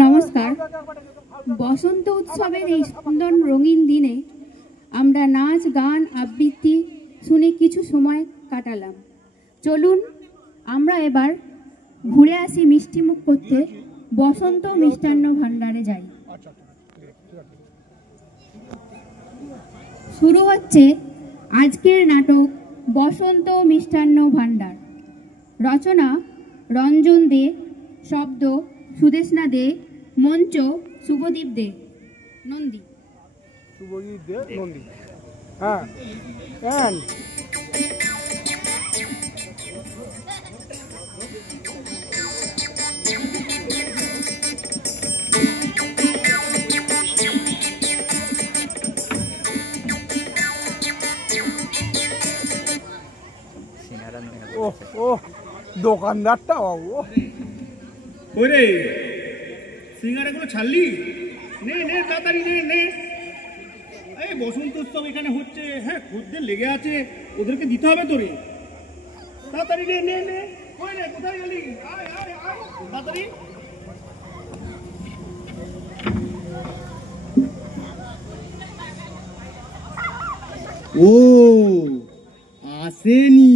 নমস্কার। বসন্ত উৎসবের এই সুন্দর রঙিন দিনে আমরা নাচ গান আবৃত্তি শুনে কিছু সময় কাটালাম। চলুন আমরা এবার ঘুরে আসি মিষ্টিমুখ করতে বসন্ত মিষ্টান্ন ভাণ্ডারে যাই। শুরু হচ্ছে আজকের নাটক বসন্ত মিষ্টান্ন ভাণ্ডার। রচনা রঞ্জন দে, শব্দ সুদেশনা দে, মঞ্চ শুভদীপ দে, নন্দী। শুভদীপ দে, নন্দী। হ্যাঁ, and দোকানদারটা বাবু ওরে সিঙ্গারাগুলো ছাড়লি? নে নে তাড়াতাড়ি নে নে। এই বসন্ত উৎসব এখানে হচ্ছে, হ্যাঁ খদ্দের লেগে আছে, ওদেরকে দিতে হবে তোরে। তাড়াতাড়ি নে নে নে। ওই রে কোথায় গেলি? আয় আয় আয় তাড়াতাড়ি। ও আসেনি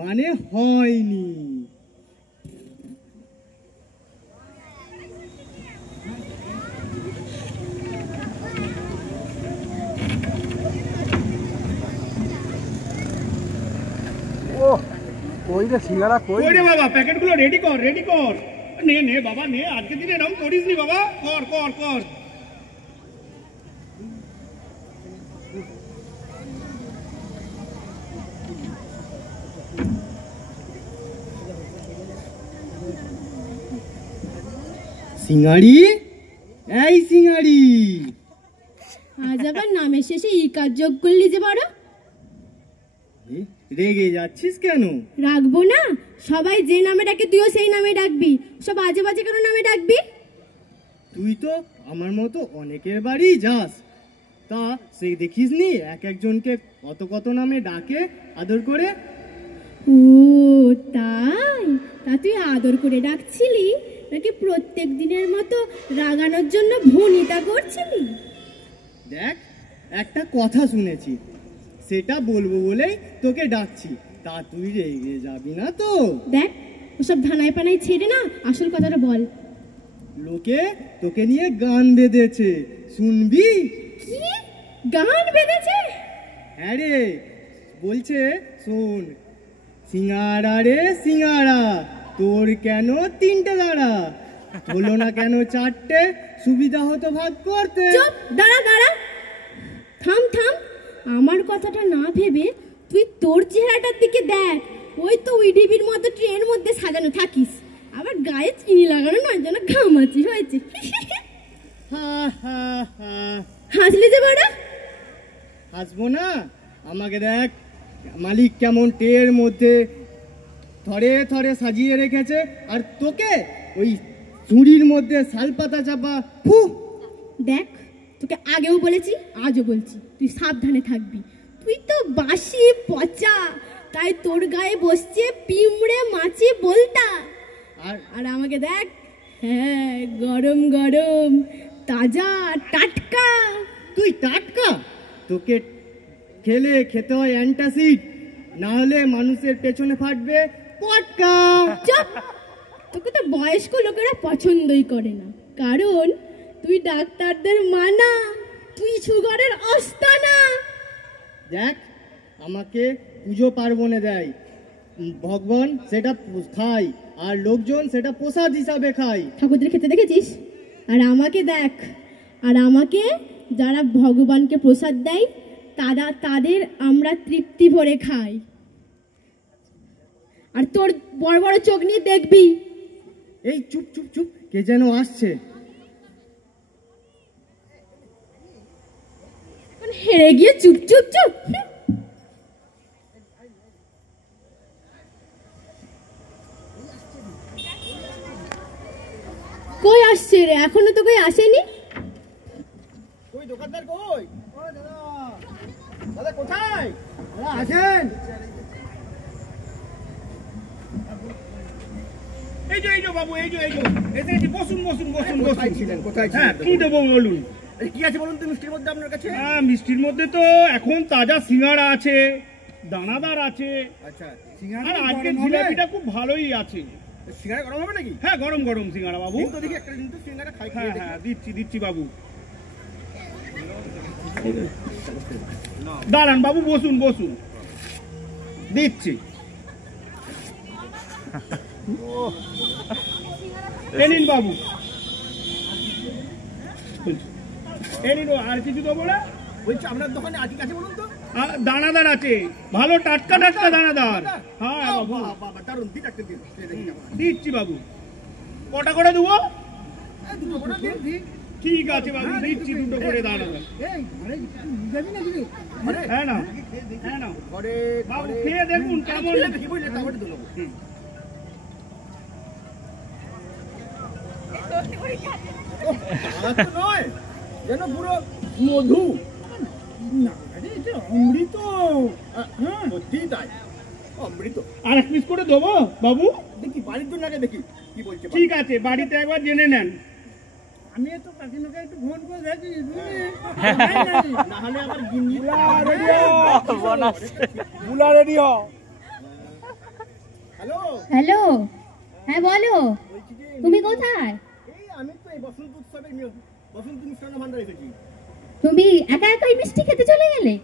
মানে হয়নি। কই রে সিঙ্গারা কই রে বাবা? প্যাকেটগুলো রেডি কর রেডি কর। নে নে বাবা নে, আজকে দিনে এরকম করিস নি বাবা, কর কর কর। সিঙ্গারি, এই সিঙ্গারি, আজ আবার নামের শেষে ইকার যোগ করলি যে বড়। রেগে যাচ্ছিস কেন? রাখবো না, সবাই যে নামে ডাকে তুইও সেই নামে ডাকবি। সব আজে বাজে কেন নামে ডাকবি? তুই তো আমার মতো অনেকের বাড়ি যাস, তা সে দেখিস নি এক একজনকে কত কত নামে ডাকে আদর করে। ও তাই? তা তুই আদর করে ডাকছিলি নাকি প্রত্যেক দিনের মতো রাগানোর জন্য ভনিতা করছিলি? দেখ, একটা কথা শুনেছি, সেটা বলবো বলেই তোকে ডাকছি, তা তুই রেগে যাবি না তো? দেখ, ওসব ধানাই পানাই ছেড়ে না আসল কথাটা বল। লোকে তোকে নিয়ে গান বেঁধেছে, শুনবি? কি গান বেঁধেছে? হ্যাঁ রে, বলছে শোন। সিঙ্গারা রে সিঙ্গারা, তোর কেন তিনটে দাঁড়া, হলো না কেন চারটে, সুবিধা হতো ভাগ করতে। চুপ, দাঁড়া দাঁড়া, থাম থাম। আমার কথাটা না ভেবে তুই তোর চেহারাটার দিকে দেখ। ওই তো উইডিবির মতো ট্রেনের মধ্যে সাজানো থাকিস, আবার গায়ে চিনি লাগানো নয় যেন ঘামাচি হয়েছে। হাসলি যে বড়? হাসবো না? আমাকে দেখ, মালিক কেমন ট্রের মধ্যে থরে থরে সাজিয়ে রেখেছে, আর তোকে ওই ঝুড়ির মধ্যে শালপাতা চাপা। ফু! দেখ, তোকে আগেও বলেছি আজও বলছি, তুই সাবধানে থাকবি। তুই তো বাসি পচা, তাই তোর গায়ে বসছে পিমড়ে মাছি বলতা। আর আমাকে দেখ, হ্যাঁ গরম গরম তাজা টাটকা। তুই টাটকা? তোকে খেলে খেতে হয় অ্যান্টাসিড, না হলে মানুষের পেছনে ফাটবে পটকা। চুপ! তোকে তো বয়স্ক লোকেরা পছন্দই করে না, কারণ তুই ডাক্তারদের মানা, তুই সুগারের আস্তানা। দেখ, আমাকে পুজো পার্বণে দেয় ভগবান, সেটা খাই, আর লোকজন সেটা প্রসাদ হিসাবে খায়। ঠাকুরদের খেতে দেখেছিস? আর আমাকে দেখ, আর আমাকে যারা ভগবানকে প্রসাদ দেয় তাদের আমরা তৃপ্তি ভরে খাই। আর তোর বড় বড় চোখ নিয়ে দেখবি। এই চুপ চুপ চুপ, কে যেন আসছে। হেরে গিয়ে চুপ চুপ চুপ। কই আসছে রে? এখনো তো কই আসেনি। আছেন? এই যে বাবু, এই যে এসেছি, বসুন। কোথায় ছিলেন? হ্যাঁ, কি দেবো বলুন? কি আছে বলুন তো মিষ্টির মধ্যে আপনার কাছে? হ্যাঁ, মিষ্টির মধ্যে তো এখন তাজা সিঙ্গারা আছে, দানাদার আছে, আচ্ছা, আর আজকের জিলাপিটা খুব ভালোই আছে। সিঙ্গারা গরম হবে নাকি? হ্যাঁ, গরম সিঙ্গারা বাবু। তো দেখি একটা দিন তো সিঙ্গারা খাই। হ্যাঁ, দিচ্ছি বাবু। দাঁড়ান বাবু, বসুন। দিচ্ছি। এ নিন বাবু, এ নিন। আর কিছু দেবো না? বলছি আপনার দোকানে আর কি আছে বলুন তো? দানাদার আছে, ভালো টাটকা দানাদার। হ্যাঁ বাবু, বাবা দারুন, দিন একটা দিন। দিচ্ছি বাবু। কটা করে দেবো? দুটো করে দিন। ঠিক আছে বাবু, দিচ্ছি 2টো করে দানাদার। এই আরে যাবি না দিদি? হ্যাঁ না, ঘরে বাবু খেয়ে দেখুন কেমন। কি বললে তারপরে দিলাম। নয় যেন পুরো মধু। অমৃত। সত্যি তাই, অমৃত। আর 1 পিস করে দেবো বাবু? দেখি বাড়ির জন্য আগে দেখি কি বলছে। ঠিক আছে, বাড়িতে একবার জেনে নেন। আমি তো কাকিমাকে একটু ফোন করে দেখি, না হলে আবার বুলা রেডি হও। হ্যালো হ্যালো, হ্যাঁ বলো, বলছি যে তুমি কোথায়? এই আমি তো এই বসন্ত উৎসবের বসন্ত মিষ্টান্ন ভান্ডার এসেছি। তুমি একা একাই মিষ্টি খেতে চলে গেলে?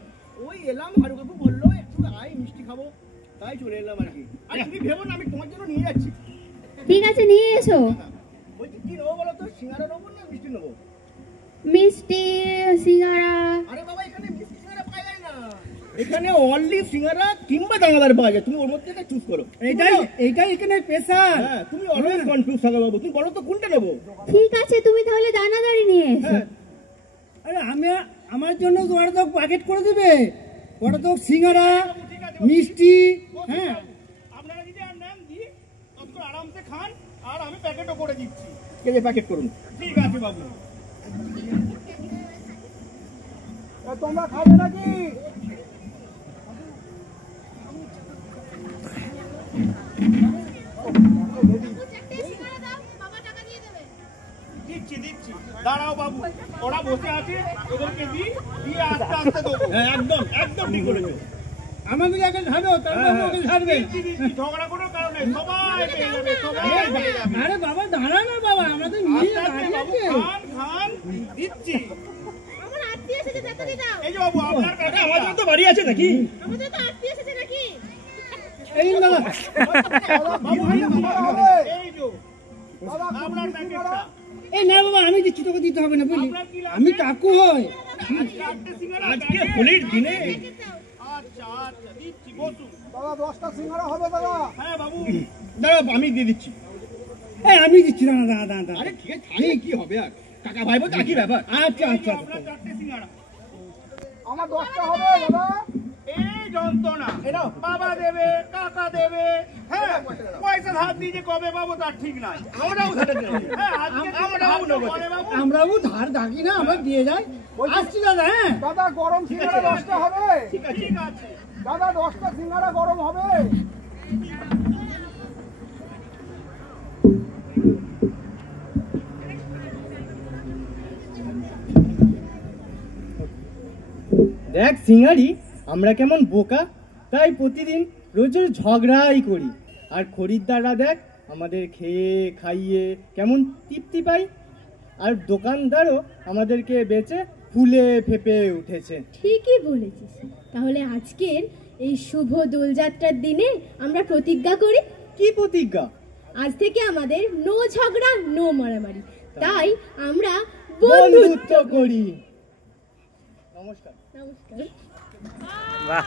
ওই এলাম, হারু কাকু বললো একটু আয় মিষ্টি খাবো, তাই চলে এলাম আর কি। আর তুমি ভেবো না আমি তোমার জন্য নিয়ে যাচ্ছি। ঠিক আছে, নিয়ে এসো। বলছি কি নেবো বলো তো, সিঙ্গারা নেবো না মিষ্টি নেবো? মিষ্টি, সিঙ্গারা। আরে বাবা এখানে মিষ্টি সিঙ্গারা পাওয়া যায় না, এখানে অনলি সিঙ্গারা কিংবা দানাদার পাওয়া যায়। তুমি ওর মধ্যে থেকে চুজ করো। এইটাই এখানে স্পেশাল। হ্যাঁ, তুমি অলওয়েজ কনফিউজ থাকো বাবু, তুমি বলো তো কোনটা নেবো। ঠিক আছে, তুমি তাহলে দানাদারি নিয়ে এসো। আরে আমার জন্য তো ওরা তো প্যাকেট করে দেবে, ওরা তো সিঙ্গারা মিষ্টি। হ্যাঁ, আপনারা যদি আর নেন দিই, তত আরামসে খান, আর আমি প্যাকেটও করে দিচ্ছি। কে যে প্যাকেট করুন। ঠিক আছে বাবু। তোমরা খাবে নাকি? দিচ্ছি। দাঁড়াও বাবু, ওরা বসে আছে, ওদেরকে দিয়ে আস্তে দেবো। হ্যাঁ, একদম ঠিক করেছো। আমাকে আগে খাবে, তারপর ওকে ছাড়বে। ঝগড়া কোনো কারণ নেই, সবাই পেয়ে যাবে, সবাই পেয়ে যাবে। আরে বাবা দাঁড়া না বাবা, আমাদের নিয়ে আস্তে বাবু, খান, দিচ্ছি। আমার আত্মীয় এসেছে, তাড়াতাড়ি দাও। এই যে বাবু, আপনার কাছে আমাদের তো বাড়ি আছে নাকি? আমাদের তো আত্মীয় এসেছে নাকি? এই না বাবু, এই যে আপনার প্যাকেটটা। এই না বাবা, আমি দিচ্ছি, তোকে দিতে হবে না বুঝলি, আপনার কি লাগবে? আমি কাকু হই। আজকে হোলির দিনে। আচ্ছা, দিচ্ছি, বসুন। দাদা 10টা সিঙ্গারা হবে দাদা। হ্যাঁ বাবু, দাঁড়াও, আমি দিয়ে দিচ্ছি। আমি দিচ্ছি না দাদা। আরে ঠিক আছে, কি হবে আর, কাকা ভাই বলতে একই ব্যাপার। আচ্ছা। আপনার 4টে সিঙ্গারা। আমার 10টা হবে দাদা। এই যন্ত্রণা বাবা দেবে, কাকা দেবে, হ্যাঁ, পয়সা ধার দিয়ে যে কবে পাবো তার ঠিক নাই। আমরাও ধার দেব। হ্যাঁ, আমরাও নেব বাবু। আমরাও ধার ডাকি না, আমরা দিয়ে যাই। আসছি দাদা। হ্যাঁ দাদা, গরম সিঙ্গারা 10টা হবে। ঠিক আছে দাদা 10টা সিঙ্গারা গরম হবে। দেখ সিঙ্গারি, আমরা কেমন বোকা, তাই প্রতিদিন রোজ ঝগড়াই করি। আর খরিদ্দাররা দেখ আমাদের খেয়ে খাইয়ে কেমন তৃপ্তি পাই, আর দোকানদারও আমাদেরকে বেচে ফুলে ফেপে উঠেছে। ঠিকই বলেছিস। তাহলে আজকের এই শুভ দোলযাত্রার দিনে আমরা প্রতিজ্ঞা করি। কি প্রতিজ্ঞা? আজ থেকে আমাদের নো ঝগড়া, নো মারামারি। তাই আমরা বন্ধুত্ব করি। নমস্কার। নমস্কার। বাহ।